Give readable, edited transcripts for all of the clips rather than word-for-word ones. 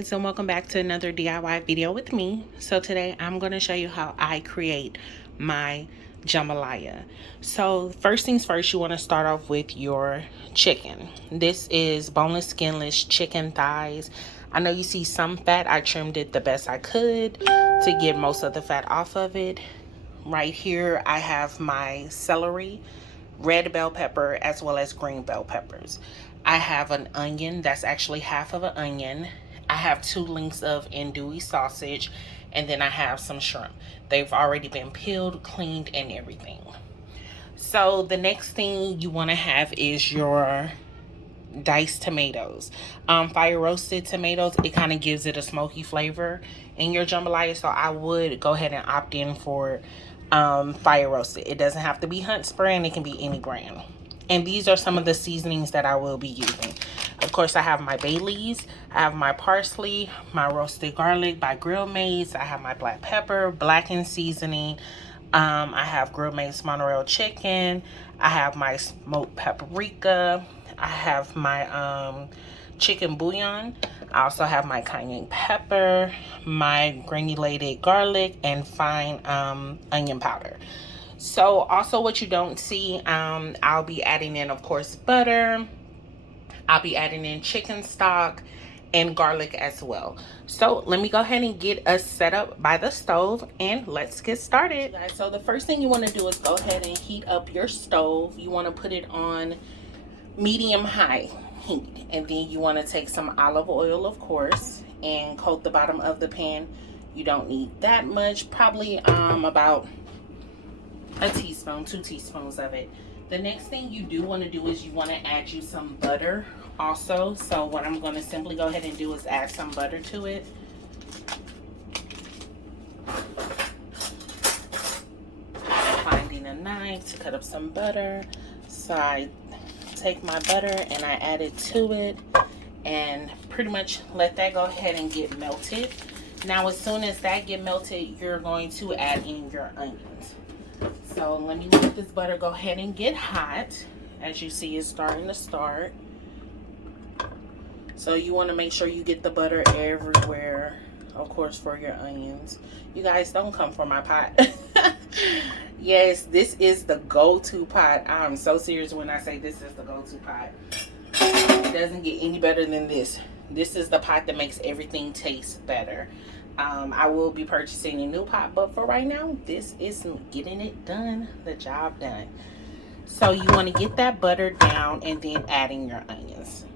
guys, and welcome back to another DIY video with me. So today I'm going to show you how I create my jambalaya. So first things first, you want to start off with your chicken. This is boneless, skinless chicken thighs. I know you see some fat. I trimmed it the best I could to get most of the fat off of it. Right here I have my celery, red bell pepper, as well as green bell peppers. I have an onion that's actually half of an onion. I have 2 links of andouille sausage, and then I have some shrimp. They've already been peeled, cleaned, and everything. So the next thing you want to have is your diced tomatoes. Fire roasted tomatoes, it kind of gives it a smoky flavor in your jambalaya, so I would go ahead and opt in for fire roasted. It doesn't have to be Hunt's brand, it can be any brand. And these are some of the seasonings that I will be using. Of course, I have my bay leaves, I have my parsley, my roasted garlic by Grill Mates, I have my black pepper, blackened seasoning, I have Grill Mates Montreal chicken, I have my smoked paprika, I have my chicken bouillon, I also have my cayenne pepper, my granulated garlic, and fine onion powder. So also what you don't see, I'll be adding in, of course, butter. I'll be adding in chicken stock and garlic as well. So let me go ahead and get us set up by the stove and let's get started. Guys, so the first thing you want to do is go ahead and heat up your stove. You want to put it on medium high heat, and then you want to take some olive oil, of course, and coat the bottom of the pan. You don't need that much, probably about a teaspoon, 2 teaspoons of it. The next thing you do want to do is you want to add you some butter also. So what I'm going to simply go ahead and do is add some butter to it. Finding a knife to cut up some butter. So I take my butter and I add it to it and pretty much let that go ahead and get melted. Now as soon as that get melted, you're going to add in your onions. So let me let this butter go ahead and get hot. As you see, it's starting to start. So you want to make sure you get the butter everywhere, of course, for your onions. You guys, don't come for my pot. Yes, this is the go-to pot. I'm so serious when I say this is the go-to pot. It doesn't get any better than this. This is the pot that makes everything taste better. I will be purchasing a new pot, but for right now, this is getting it done, the job done. So you want to get that butter down and then adding your onions.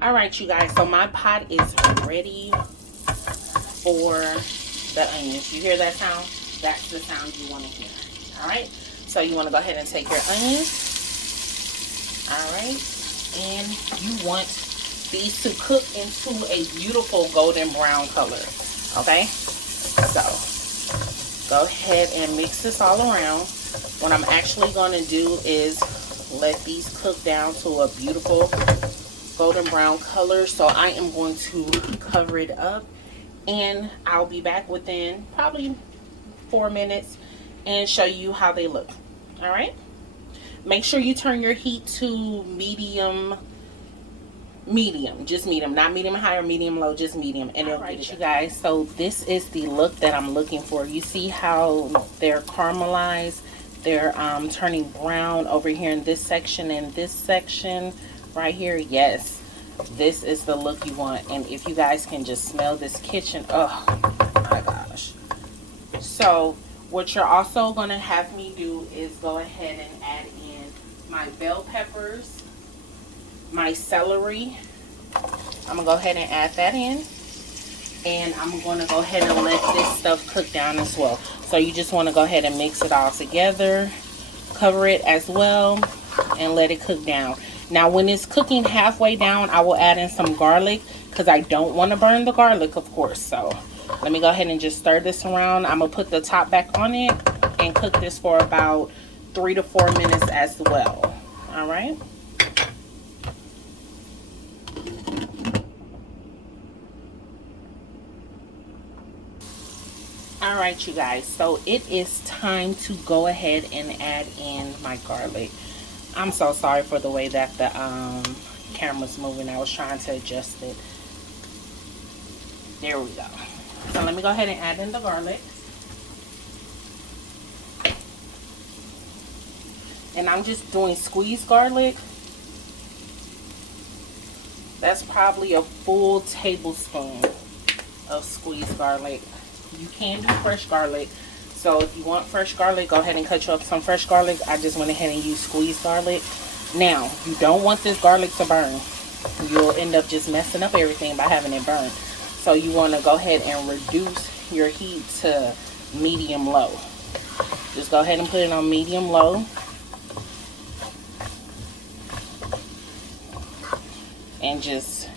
All right, you guys, so my pot is ready for the onions. You hear that sound? That's the sound you want to hear. All right, so you want to go ahead and take your onions. All right, and you want these to cook into a beautiful golden brown color. Okay, so go ahead and mix this all around. What I'm actually going to do is let these cook down to a beautiful golden brown color. So I am going to cover it up and I'll be back within probably 4 minutes and show you how they look. All right, make sure you turn your heat to medium, just medium, not medium high or medium low, just medium. And it'll get it. You guys, so this is the look that I'm looking for. You see how they're caramelized, they're turning brown over here in this section and this section right here. Yes, this is the look you want. And if you guys can just smell this kitchen, oh my gosh. So what you're also going to have me do is go ahead and add in my bell peppers, my celery. I'm gonna go ahead and add that in, and I'm gonna go ahead and let this stuff cook down as well. So you just want to go ahead and mix it all together, cover it as well, and let it cook down. Now when it's cooking halfway down, I will add in some garlic because I don't want to burn the garlic, of course. So let me go ahead and just stir this around. I'm gonna put the top back on it and cook this for about 3 to 4 minutes as well. All right. All right, you guys, so it is time to go ahead and add in my garlic. I'm so sorry for the way that the camera's moving. I was trying to adjust it. There we go. So let me go ahead and add in the garlic. And I'm just doing squeezed garlic. That's probably a full tablespoon of squeezed garlic. You can do fresh garlic. So if you want fresh garlic, go ahead and cut you up some fresh garlic. I just went ahead and used squeezed garlic. Now, you don't want this garlic to burn. You'll end up just messing up everything by having it burn. So you want to go ahead and reduce your heat to medium low. Just go ahead and put it on medium low. And just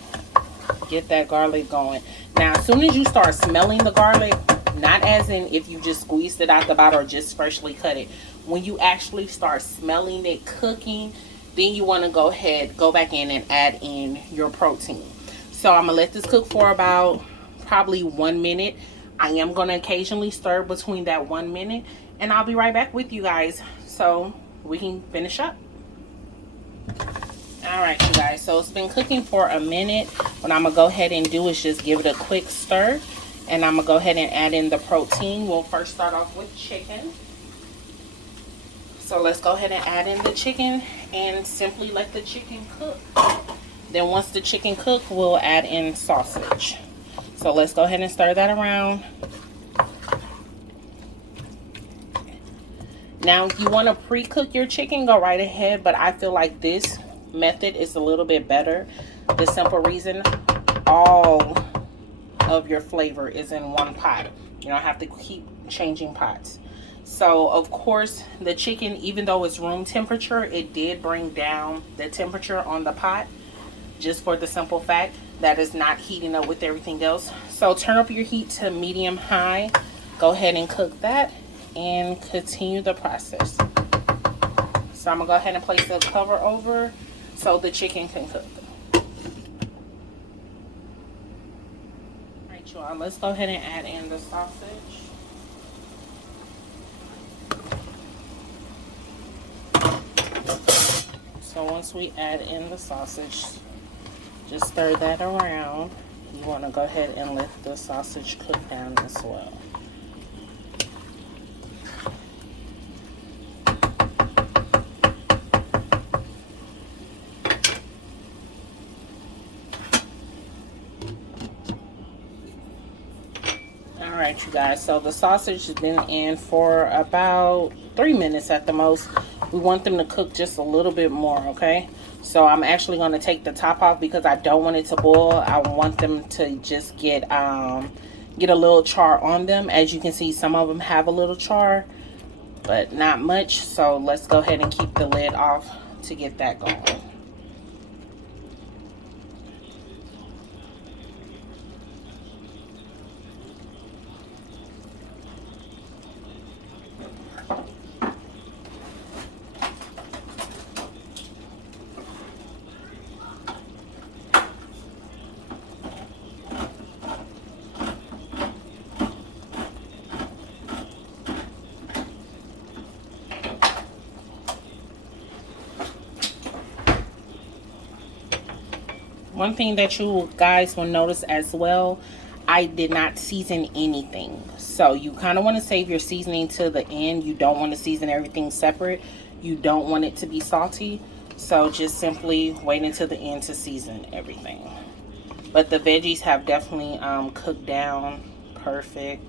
get that garlic going. Now, as soon as you start smelling the garlic, not as in if you just squeezed it out the bottle or just freshly cut it. When you actually start smelling it cooking, then you want to go ahead, go back in and add in your protein. So I'm going to let this cook for about probably 1 minute. I am going to occasionally stir between that 1 minute. And I'll be right back with you guys so we can finish up. Alright, you guys, so it's been cooking for a minute. What I'm going to go ahead and do is just give it a quick stir. And I'm going to go ahead and add in the protein. We'll first start off with chicken. So let's go ahead and add in the chicken and simply let the chicken cook. Then once the chicken cooks, we'll add in sausage. So let's go ahead and stir that around. Now, if you want to pre-cook your chicken, go right ahead. But I feel like this method is a little bit better. The simple reason, all of your flavor is in one pot. You don't have to keep changing pots. So of course the chicken, even though it's room temperature, it did bring down the temperature on the pot, just for the simple fact that it's not heating up with everything else. So turn up your heat to medium high. Go ahead and cook that and continue the process. So I'm gonna go ahead and place the cover over so the chicken can cook. Alright, y'all, let's go ahead and add in the sausage. So once we add in the sausage, just stir that around. You want to go ahead and let the sausage cook down as well. Alright, you guys, so the sausage has been in for about 3 minutes at the most. We want them to cook just a little bit more, okay? So I'm actually going to take the top off because I don't want it to boil. I want them to just get a little char on them. As you can see, some of them have a little char, but not much. So let's go ahead and keep the lid off to get that going. One thing that you guys will notice as well, I did not season anything. So you kind of want to save your seasoning to the end. You don't want to season everything separate. You don't want it to be salty. So just simply wait until the end to season everything. But the veggies have definitely cooked down perfect.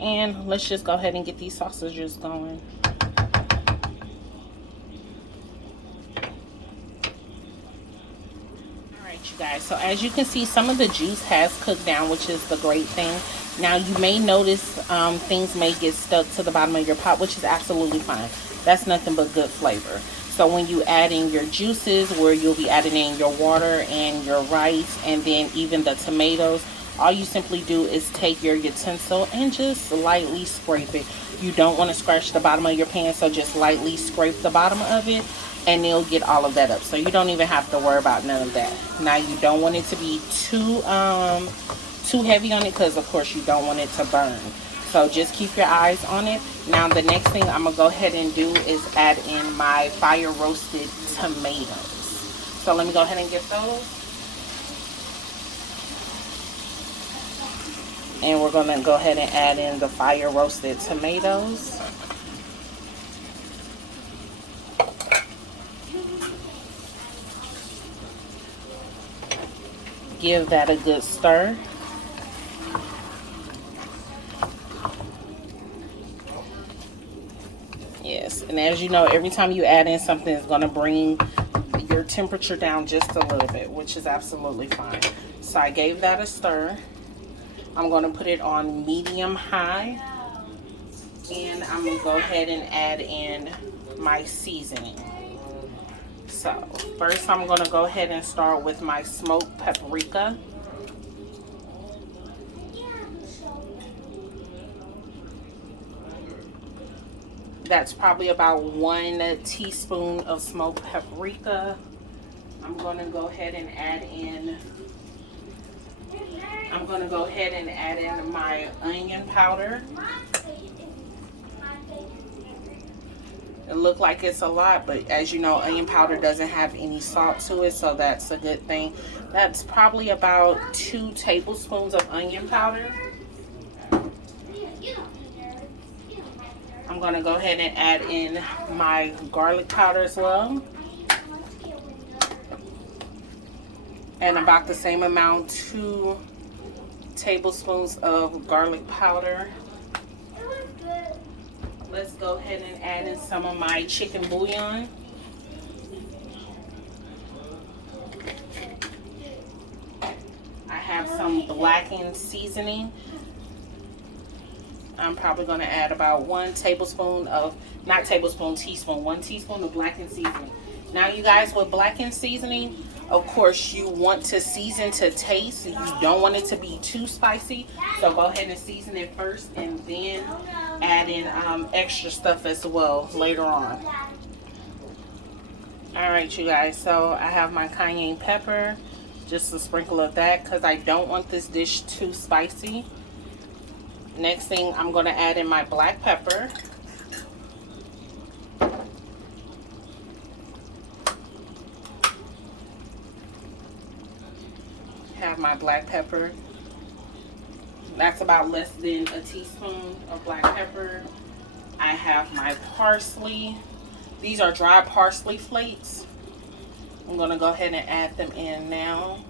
And let's just go ahead and get these sausages going. Guys, so as you can see, some of the juice has cooked down, which is the great thing. Now you may notice things may get stuck to the bottom of your pot, which is absolutely fine. That's nothing but good flavor. So when you add in your juices, where you'll be adding in your water and your rice and then even the tomatoes, all you simply do is take your utensil and just lightly scrape it. You don't want to scratch the bottom of your pan, so just lightly scrape the bottom of it and it'll get all of that up. So you don't even have to worry about none of that. Now you don't want it to be too heavy on it, because of course you don't want it to burn. So just keep your eyes on it. Now the next thing I'm gonna go ahead and do is add in my fire roasted tomatoes. So let me go ahead and get those. And we're gonna go ahead and add in the fire roasted tomatoes. Give that a good stir. Yes, and as you know, every time you add in something, it's going to bring your temperature down just a little bit, which is absolutely fine. So I gave that a stir. I'm going to put it on medium high, and I'm going to go ahead and add in my seasoning. So first I'm going to go ahead and start with my smoked paprika. That's probably about 1 teaspoon of smoked paprika. I'm going to go ahead and add in my onion powder. It looked like it's a lot, but as you know, onion powder doesn't have any salt to it, so that's a good thing. That's probably about 2 tablespoons of onion powder. I'm going to go ahead and add in my garlic powder as well. And about the same amount, 2 tablespoons of garlic powder. Let's go ahead and add in some of my chicken bouillon. I have some blackened seasoning. I'm probably going to add about 1 teaspoon of blackened seasoning. Now you guys, with blackened seasoning, of course you want to season to taste. You don't want it to be too spicy, so go ahead and season it first and then add in extra stuff as well later on. Alright you guys, so I have my cayenne pepper, just a sprinkle of that because I don't want this dish too spicy. Next thing, I'm going to add in my black pepper. Have my black pepper. That's about less than a teaspoon of black pepper. I have my parsley. These are dry parsley flakes. I'm going to go ahead and add them in now.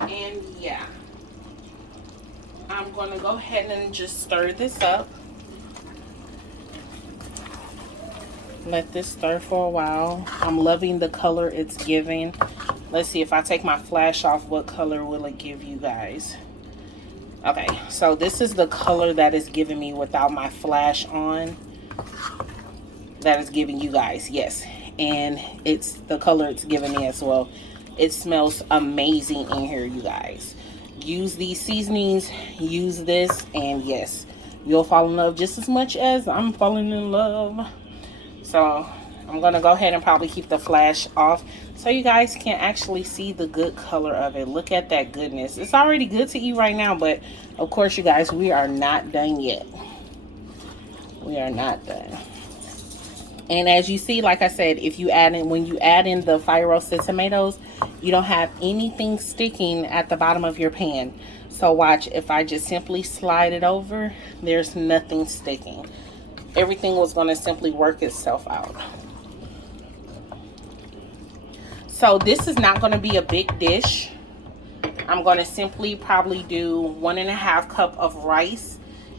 And yeah, I'm going to go ahead and just stir this up. Let this stir for a while. I'm loving the color it's giving. Let's see, if I take my flash off, what color will it give you guys? Okay, so this is the color that is giving me without my flash on. That is giving you guys, yes. And it's the color it's giving me as well. It smells amazing in here, you guys. Use these seasonings, use this, and yes, you'll fall in love just as much as I'm falling in love. So I'm gonna go ahead and probably keep the flash off so you guys can actually see the good color of it. Look at that goodness. It's already good to eat right now, but of course you guys, we are not done yet. We are not done. And as you see, like I said, if you add in, when you add in the fire roasted tomatoes, you don't have anything sticking at the bottom of your pan. So watch, if I just simply slide it over, there's nothing sticking. Everything was going to simply work itself out. So this is not going to be a big dish. I'm going to simply probably do 1.5 cups of rice,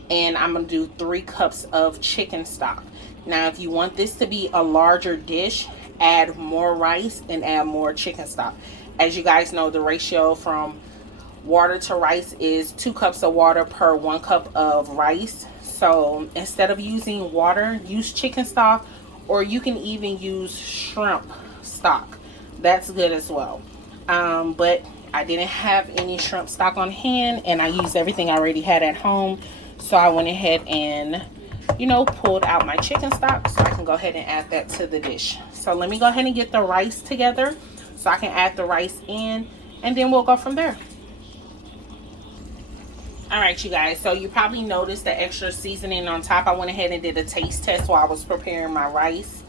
and I'm going to do 3 cups of chicken stock. Now, if you want this to be a larger dish, add more rice and add more chicken stock. As you guys know, the ratio from water to rice is 2 cups of water per 1 cup of rice. So instead of using water, use chicken stock, or you can even use shrimp stock. That's good as well. But I didn't have any shrimp stock on hand, and I used everything I already had at home. So I went ahead and, you know, pulled out my chicken stock so I can go ahead and add that to the dish. So let me go ahead and get the rice together so I can add the rice in, and then we'll go from there. Alright you guys, so you probably noticed the extra seasoning on top. I went ahead and did a taste test while I was preparing my rice,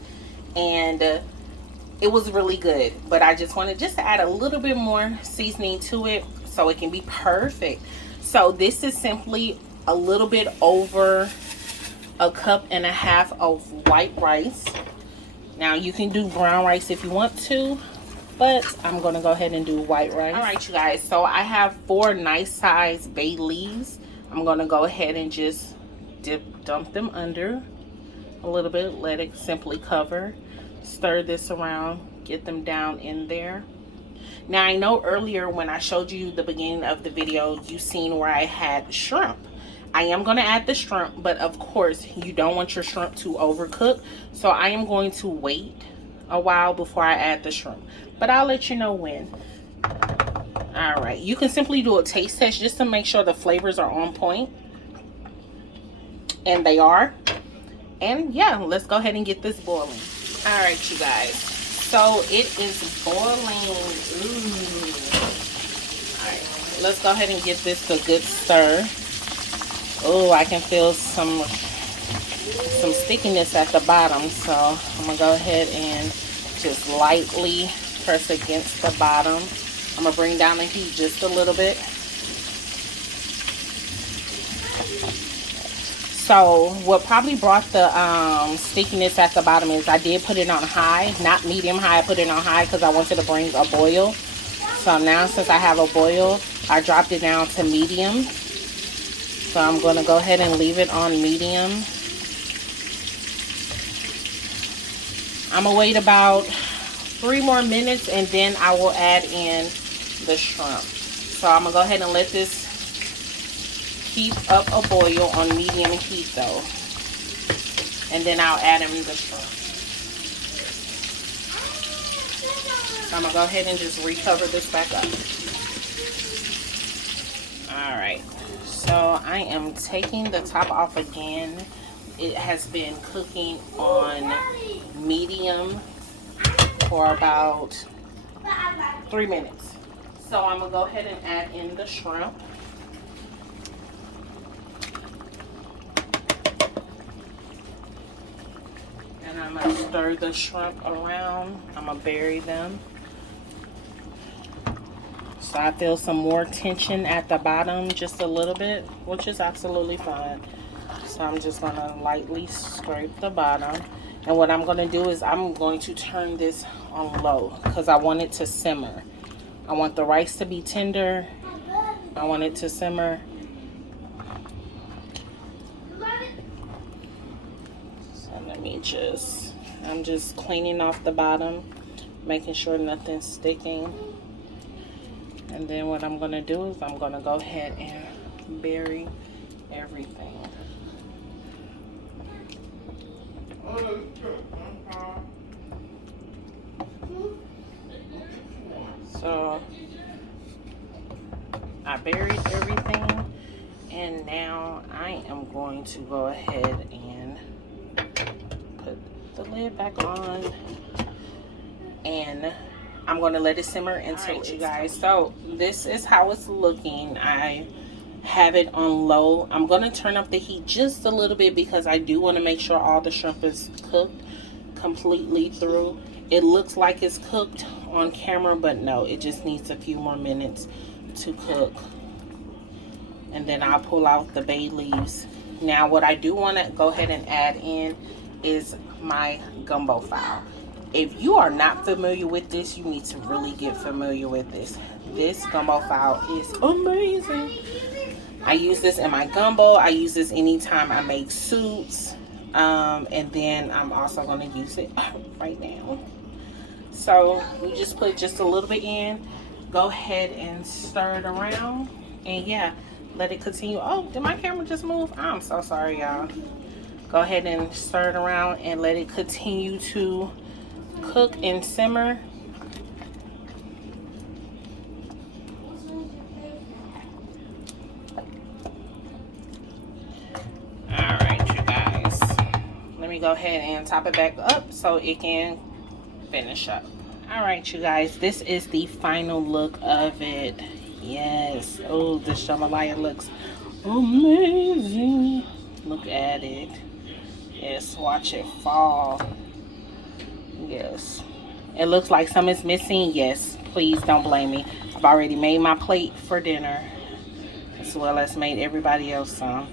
and it was really good. But I just wanted just to add a little bit more seasoning to it so it can be perfect. So this is simply a little bit over a cup and a half of white rice. Now you can do brown rice if you want to, but I'm gonna go ahead and do white rice. All right, you guys, so I have 4 nice sized bay leaves. I'm gonna go ahead and just dump them under a little bit, let it simply cover. Stir this around, get them down in there. Now I know earlier when I showed you the beginning of the video, you seen where I had shrimp. I am going to add the shrimp, but of course you don't want your shrimp to overcook. So I am going to wait a while before I add the shrimp, but I'll let you know when. All right, you can simply do a taste test just to make sure the flavors are on point, and they are. And yeah, let's go ahead and get this boiling. All right, you guys, so it is boiling. Ooh. All right, let's go ahead and get this a good stir. Oh, I can feel some stickiness at the bottom, so I'm gonna go ahead and just lightly press against the bottom. I'm gonna bring down the heat just a little bit. So what probably brought the stickiness at the bottom is I did put it on high, not medium high. I put it on high because I wanted to bring a boil. So now since I have a boil, I dropped it down to medium. So I'm going to go ahead and leave it on medium. I'm going to wait about 3 more minutes and then I will add in the shrimp. So I'm going to go ahead and let this keep up a boil on medium heat though. And then I'll add in the shrimp. So I'm going to go ahead and just recover this back up. Alright. So I am taking the top off again. It has been cooking on medium for about 3 minutes. So I'm going to go ahead and add in the shrimp. And I'm going to stir the shrimp around. I'm going to bury them. So I feel some more tension at the bottom just a little bit, which is absolutely fine. So I'm just going to lightly scrape the bottom. And what I'm going to do is I'm going to turn this on low because I want it to simmer. I want the rice to be tender. I want it to simmer. So let me I'm just cleaning off the bottom, making sure nothing's sticking. And then what I'm going to do is I'm going to go ahead and bury everything. So I buried everything, and now I am going to go ahead and put the lid back on, and I'm going to let it simmer until it, you guys. So this is how it's looking. I have it on low. I'm going to turn up the heat just a little bit because I do want to make sure all the shrimp is cooked completely through. It looks like it's cooked on camera, but no, it just needs a few more minutes to cook. And then I'll pull out the bay leaves. Now what I do want to go ahead and add in is my gumbo fowl. If you are not familiar with this, you need to really get familiar with this. This gumbo fowl is amazing. I use this in my gumbo. I use this anytime I make soups. And then I'm also going to use it right now. So we just put just a little bit in. Go ahead and stir it around. And yeah, let it continue. Oh, did my camera just move? I'm so sorry, y'all. Go ahead and stir it around and let it continue to cook and simmer. Alright, you guys. Let me go ahead and top it back up so it can finish up. Alright, you guys. This is the final look of it. Yes. Oh, this jambalaya looks amazing. Look at it. Yes, watch it fall. Yes. It looks like some is missing. Yes, please don't blame me. I've already made my plate for dinner, as well as made everybody else some.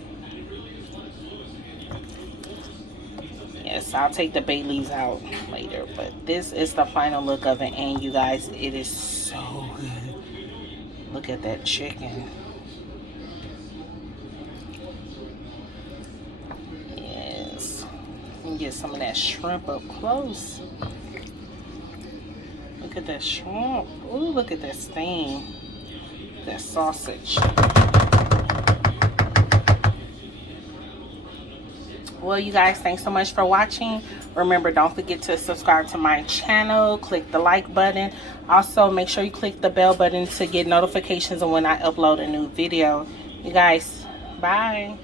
Yes, I'll take the bay leaves out later, but this is the final look of it, and you guys, it is so good. Look at that chicken. Yes. And get some of that shrimp up close. Look at that shrimp. Ooh, look at that steam. That sausage. Well, you guys, thanks so much for watching. Remember, don't forget to subscribe to my channel. Click the like button. Also, make sure you click the bell button to get notifications of when I upload a new video. You guys, bye.